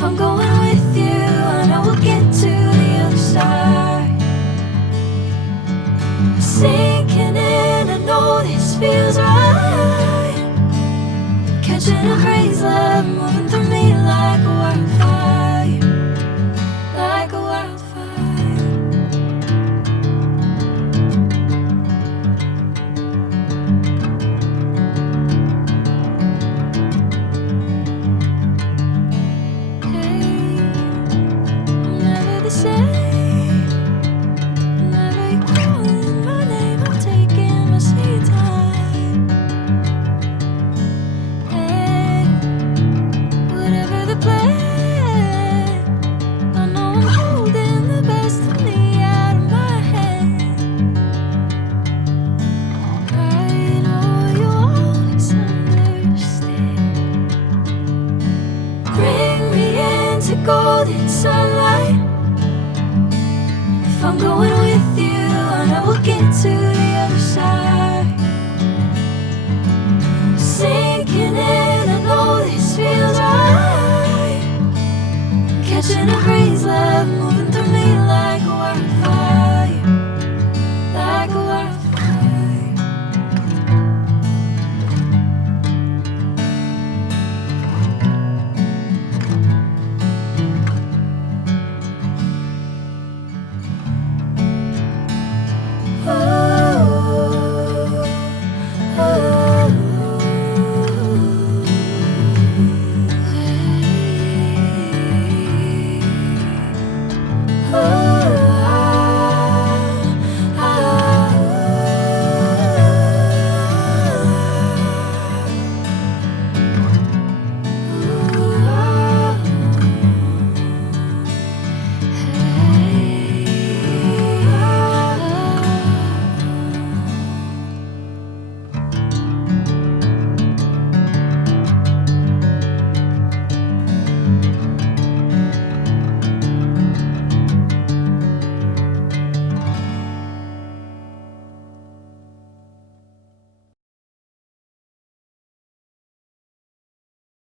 If I'm going with you, I know we'll get to the other side. Sinking in, I know this feels right. Catching a crazy love, moving through me like a wildfire, like a wildfire. Hey, I'm never the same. Whenever you're calling my name, I'm taking my sweet time. Hey, whatever the plan, I know I'm holding the best of me out of my hand. I know you'll always understand. Bring me into golden sunlight. If I'm going with you, I know we'll get to the other side. Sinking in, I know this feels right.